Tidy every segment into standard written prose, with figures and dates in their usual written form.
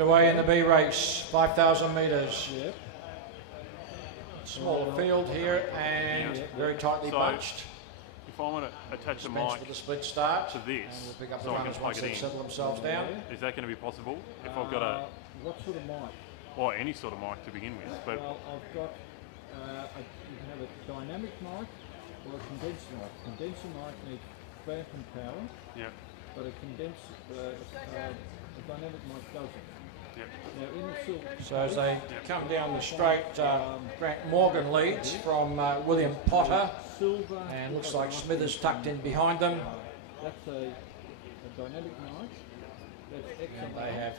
Underway in the B race, 5,000 metres. Yep. Smaller field here and very tightly bunched. If I want to attach a Spence mic with a split start to this, and we'll pick up so the I can runners plug once it they've in, settled themselves down. is that going to be possible? If I've got a, What sort of mic? or any sort of mic to begin with, but Well, I've got, you can have a dynamic mic or a condenser mic. Condenser mic needs phantom power, yeah, but a dynamic mic doesn't. yeah. Now in the silver, So as they come down the straight, Grant Morgan leads from William Potter, silver, and looks like Smithers tucked in behind them. that's a dynamic mic. That's And excellent. they have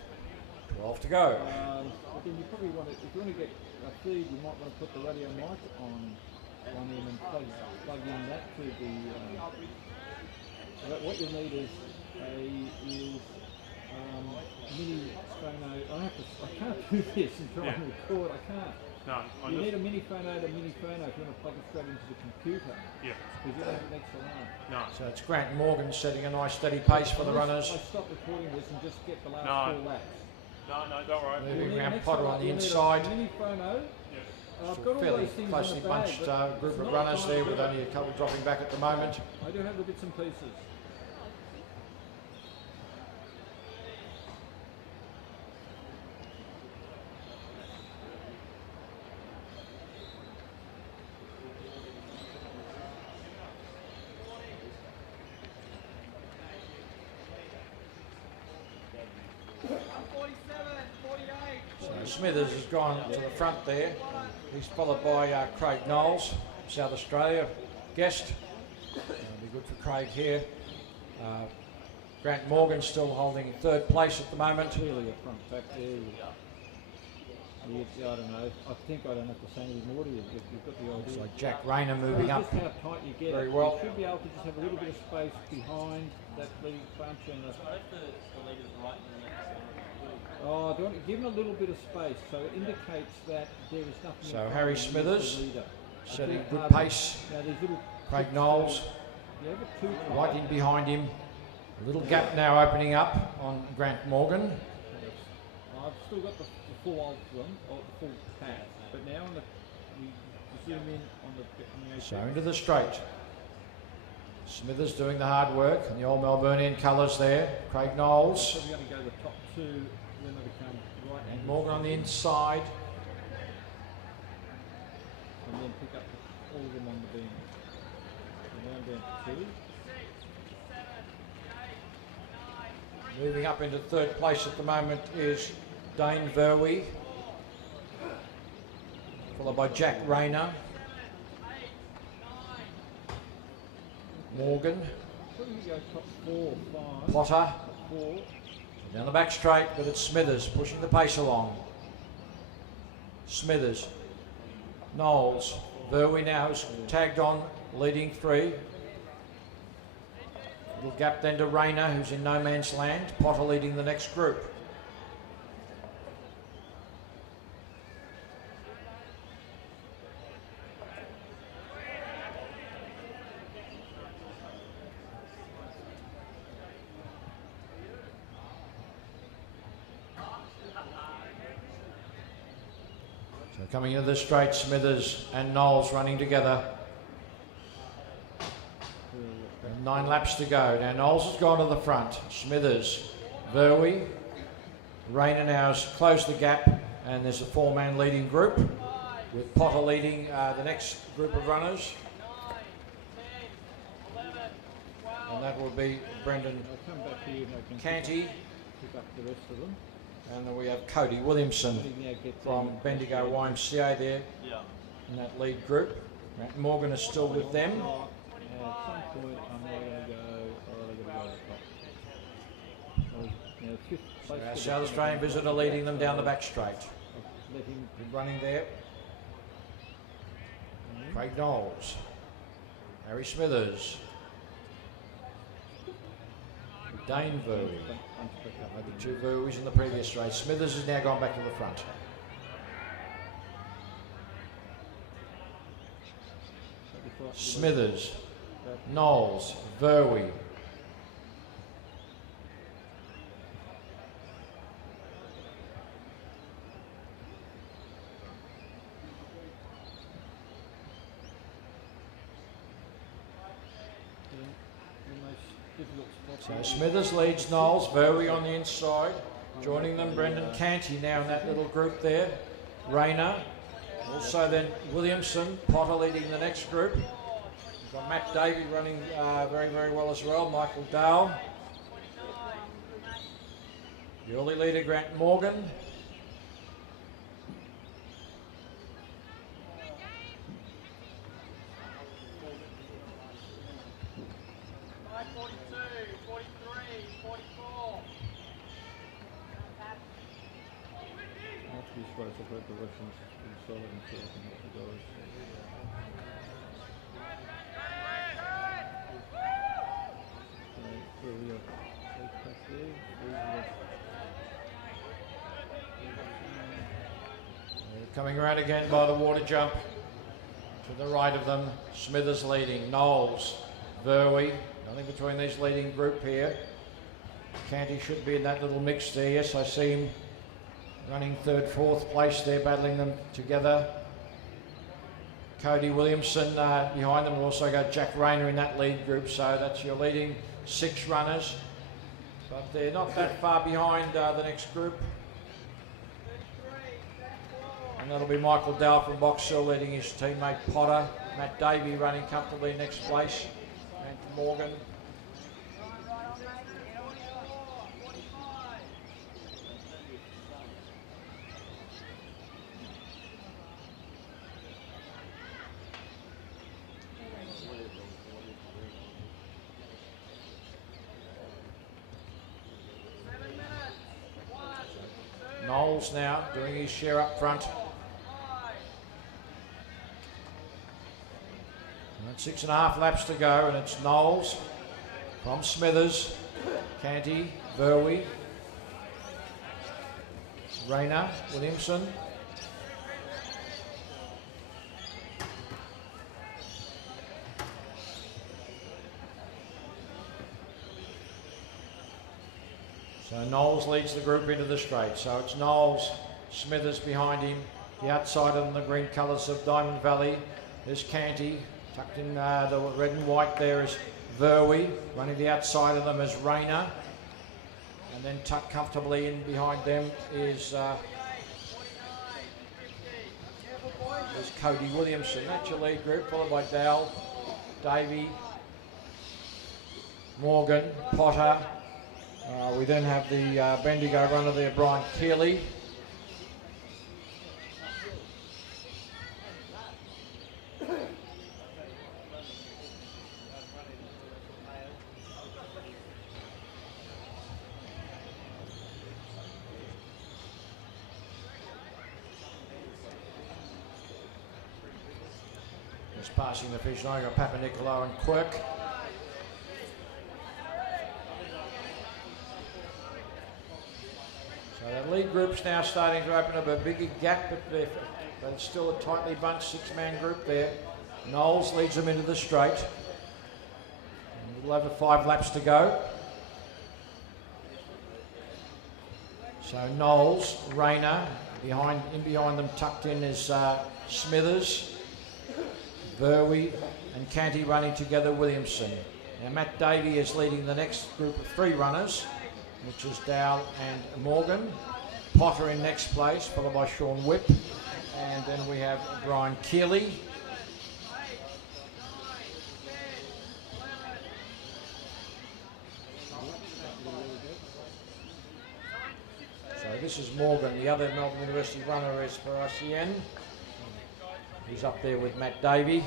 12 to go. But then you probably want to, if you want to get a feed, you might want to put the radio mic on in and plug in that to the. What you need is mini phono. I can't do this and try and record. I can't. No, You need a mini phono if you want to plug it straight into the computer. Yeah. Because you don't have an extra line. No. So it's Grant Morgan setting a nice steady pace for the runners. I stop recording this and just get the last 4 laps. No, don't worry. Moving around Potter on the inside. Mini phono. I've got all Fairly those things closely in the bag, bunched but group it's of not runners time there to with do it. only a couple dropping back at the moment. I do have the bits and pieces. So Smithers has gone to the front there. He's followed by Craig Knowles, South Australia guest. It'll be good for Craig here. Grant Morgan still holding third place at the moment. Clearly a front back there. I don't know. I think I don't have to say any more to you. You've got the idea. Looks like Jack Rayner moving up Just how tight you get very it. well. You should be able to just have a little bit of space behind that lead bunch and the... Oh, do you want to give him a little bit of space so it indicates that there is nothing. So in front Harry of the Smithers leader. setting I think, good pace. Now these little Craig tricks, Knowles yeah, but too tight. right in behind him. A little gap now opening up on Grant Morgan. I've still got the full ultron, or the full path, but now on the we zoom in on the So into the straight. Smithers doing the hard work and the old Melburnian colours there. Craig Knowles. Probably going to go the top two when they become right And Morgan on the inside. and then pick up all of them on the beam. And now down to 2. Moving up into third place at the moment is Dane Verwey, followed by Jack Rayner. Morgan, Probably go top 4, 5. Potter, Top 4. down the back straight, but it's Smithers pushing the pace along. Smithers, Knowles, Verwey now has tagged on, leading 3. Little gap then to Rayner, who's in no man's land. Potter leading the next group. So coming into the straight, Smithers and Knowles running together. 9 laps to go. Now Knowles has gone to the front. Smithers, Verwey, Rayner now has closed the gap, and there's a 4-man leading group with Potter leading the next group of runners. And that will be Brendan I'll come back here and I can Canty, pick up the rest of them. and then we have Cody Williamson Now get from them. Bendigo YMCA there in that lead group. Grant Morgan is still with them. Now, at some point, I'm now going to go. Oh, they're going to go to the top. Now, fifth So place our for South the- Australian visitor leading them down the back straight. Let him. Running there. Craig Knowles, Harry Smithers, Dane Verwey. Maybe 2 Verweys in the previous race. Smithers has now gone back to the front. Smithers, Knowles, Verwey. got So Smithers leads Knowles, Verwey on the inside. Joining them, Brendan Canty now in that little group there. Rayner. Also then Williamson, Potter leading the next group. We've got Matt Davey running very, very well as well. Michael Dale. The early leader, Grant Morgan. I've heard the Russians solid and certain what the guys. Where we are. Coming around again by the water jump. To the right of them, Smithers leading, Knowles, Verwey. Nothing between this leading group here. Canty should be in that little mix there. Yes, I see him running third, fourth place there, battling them together. Cody Williamson behind them. We've also got Jack Rayner in that lead group, so that's your leading 6 runners. But they're not that far behind the next group. And that'll be Michael Dale from Box Hill leading his teammate Potter. Matt Davey running comfortably next place. And Morgan. Knowles now doing his share up front. And 6.5 laps to go, and it's Knowles from Smithers, Canty, Verwey, Rayner, Williamson. So Knowles leads the group into the straight. So it's Knowles, Smithers behind him. The outside of the green colours of Diamond Valley. There's Canty. Tucked in the red and white there is Verwey. Running the outside of them is Rayner. And then tucked comfortably in behind them is Cody Williamson. That's your lead group, followed by Dale, Davey, Morgan, Potter. We then have the Bendigo runner there, Brian Keeley. Just passing the fish now, got Papa Nicolau and Quirk. So that lead group's now starting to open up a bigger gap, but it's still a tightly bunched 6-man group there. Knowles leads them into the straight. A little over 5 laps to go. So Knowles, Rayner, in behind them tucked in is Smithers, Verwey and Canty running together, Williamson. Now Matt Davey is leading the next group of 3 runners, which is Dowell and Morgan. Potter in next place, followed by Sean Whipp. And then we have Brian Keeley. So this is Morgan, the other Melbourne University runner is for ICN. He's up there with Matt Davey.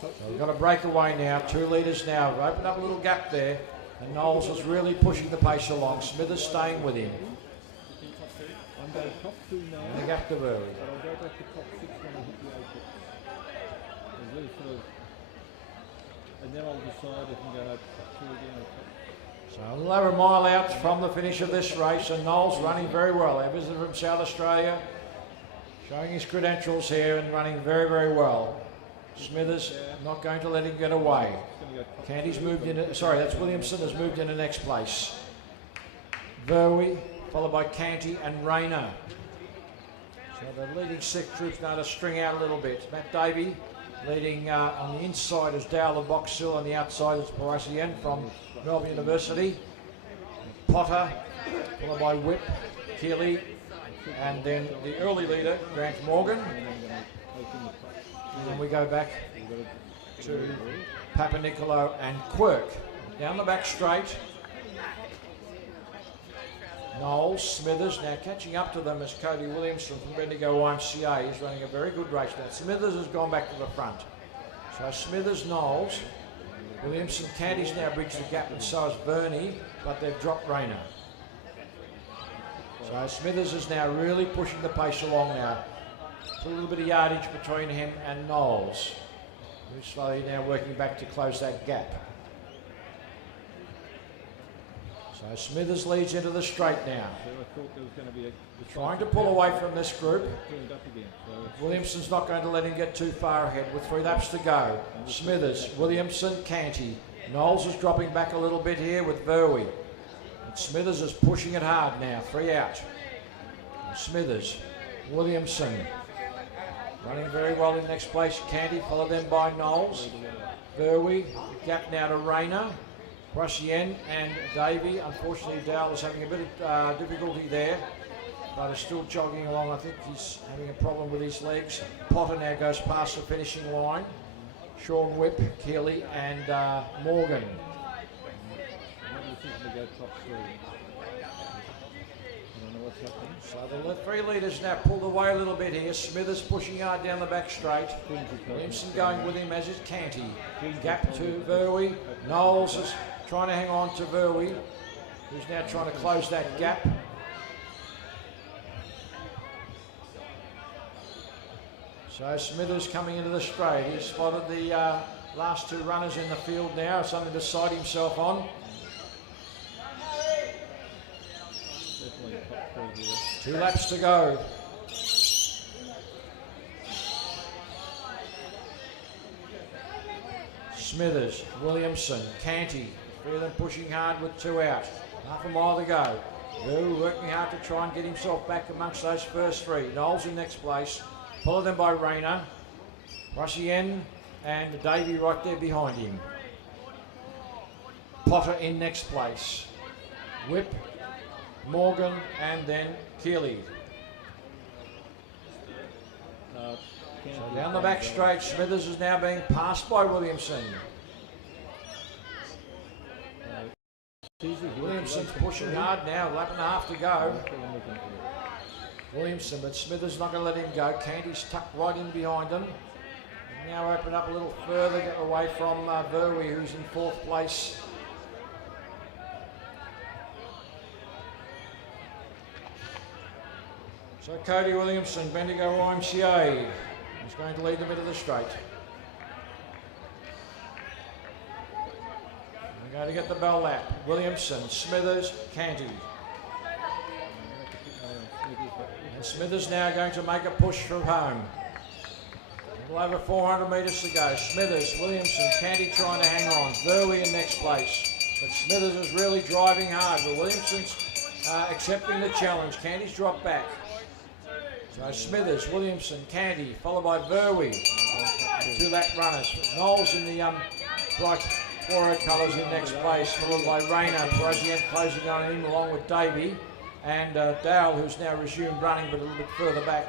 So we've got a breakaway now, 2 leaders now. We've opened up a little gap there, and Knowles is really pushing the pace along. Smithers staying with him. I'm going top 2 now. And the gap to Verwey. I'll go back to top 6 when I hit the 8 really sort of, and then I'll decide if I'm going to top 2 again or top. So a little over a mile out from the finish of this race, and Knowles running very well. Our visitor from South Australia, showing his credentials here and running very, very well. Smithers not going to let him get away. Canty's moved in, sorry, that's Williamson has moved into next place. Verwey, followed by Canty and Rayner. So the leading 6 troops now to string out a little bit. Matt Davey Leading on the inside is Dowell the Box Sill, on the outside is Parisian from Melbourne University. Potter, followed by Whip, Keeley, and then the early leader, Grant Morgan. And then we go back to Papa Niccolo and Quirk. Down the back straight. Knowles, Smithers, now catching up to them is Cody Williamson from Bendigo YMCA. He's running a very good race now. Smithers has gone back to the front. So Smithers, Knowles, Williamson, Candy's now bridged the gap, and so is Burney, but they've dropped Rayner. So Smithers is now really pushing the pace along now. Put a little bit of yardage between him and Knowles, who's slowly now working back to close that gap. So Smithers leads into the straight now. So I thought there was going to be Trying to pull away from this group. turned up again. So Williamson's not going to let him get too far ahead with 3 laps to go. Smithers, Williamson, Canty. Knowles is dropping back a little bit here with Verwey. And Smithers is pushing it hard now, 3 out. Smithers, Williamson, running very well in next place. Canty, followed then by Knowles. Verwey, gap now to Rayner. Russien and Davey. Unfortunately, Dowell is having a bit of difficulty there, but is still jogging along. I think he's having a problem with his legs. Potter now goes past the finishing line. Sean Whip, Keeley and Morgan. maybe this is going to go top 3. I don't know what's happening. So the 3 leaders now pulled away a little bit here. Smithers pushing hard down the back straight. Williamson going with him, as is Canty. Gap to Verwey. Knowles is trying to hang on to Verwey, who's now trying to close that gap. So Smithers coming into the straight. He's spotted the last 2 runners in the field now, something to side himself on. Definitely top 3 here. 2 laps to go. Smithers, Williamson, Canty, 3 of them pushing hard with 2 out. Half a mile to go. Vu working hard to try and get himself back amongst those first 3. Knowles in next place, followed then by Rayner, Russien and Davey right there behind him. Potter in next place. Whip, Morgan and then Keeley. So down the back straight, Smithers is now being passed by Williamson. Williamson's pushing hard now, lap and a half to go. Williamson, but Smithers not going to let him go. Canty's tucked right in behind him. Now open up a little further, get away from Verwey, who's in 4th place. So Cody Williamson, Bendigo YMCA, is going to lead them into the straight. We're going to get the bell lap. Williamson, Smithers, Canty. And Smithers now going to make a push from home. A little over 400 metres to go. Smithers, Williamson, Canty trying to hang on. Verwey in next place. But Smithers is really driving hard. But Williamson's accepting the challenge. Canty's dropped back. So Smithers, Williamson, Canty, followed by Verwey. 2 lap runners. Knowles in the bright fluoro colours in next place, followed by Rayner. Parisian closing on him along with Davey. And Dowell, who's now resumed running but a little bit further back,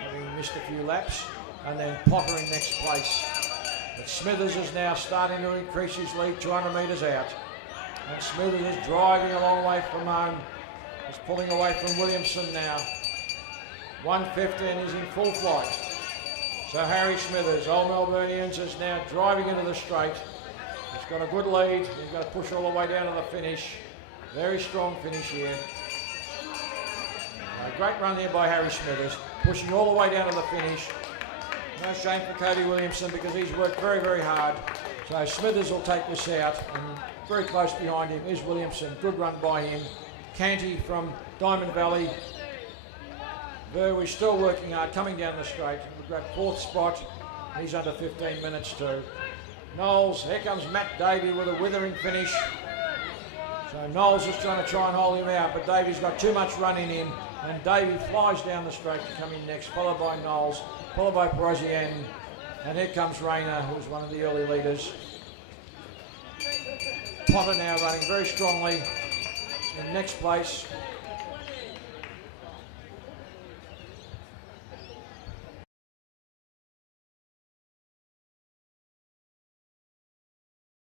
having missed a few laps. And then Potter in next place. But Smithers is now starting to increase his lead 200 metres out. And Smithers is driving a long way from home. He's pulling away from Williamson now. 150 and he's in full flight. So Harry Smithers, Old Melburnians, is now driving into the straight. He's got a good lead. He's got to push all the way down to the finish. Very strong finish here. A great run there by Harry Smithers, pushing all the way down to the finish. No shame for Cody Williamson because he's worked very, very hard. So Smithers will take this out, and very close behind him is Williamson. Good run by him. Canty from Diamond Valley. Verwey still working hard, coming down the straight. We've got 4th spot. He's under 15 minutes too. Knowles, here comes Matt Davey with a withering finish. So Knowles is trying to hold him out, but Davey's got too much run in him. And Davey flies down the straight to come in next, followed by Knowles, followed by Parisian, And here comes Rayner, who's one of the early leaders. Potter now running very strongly in next place.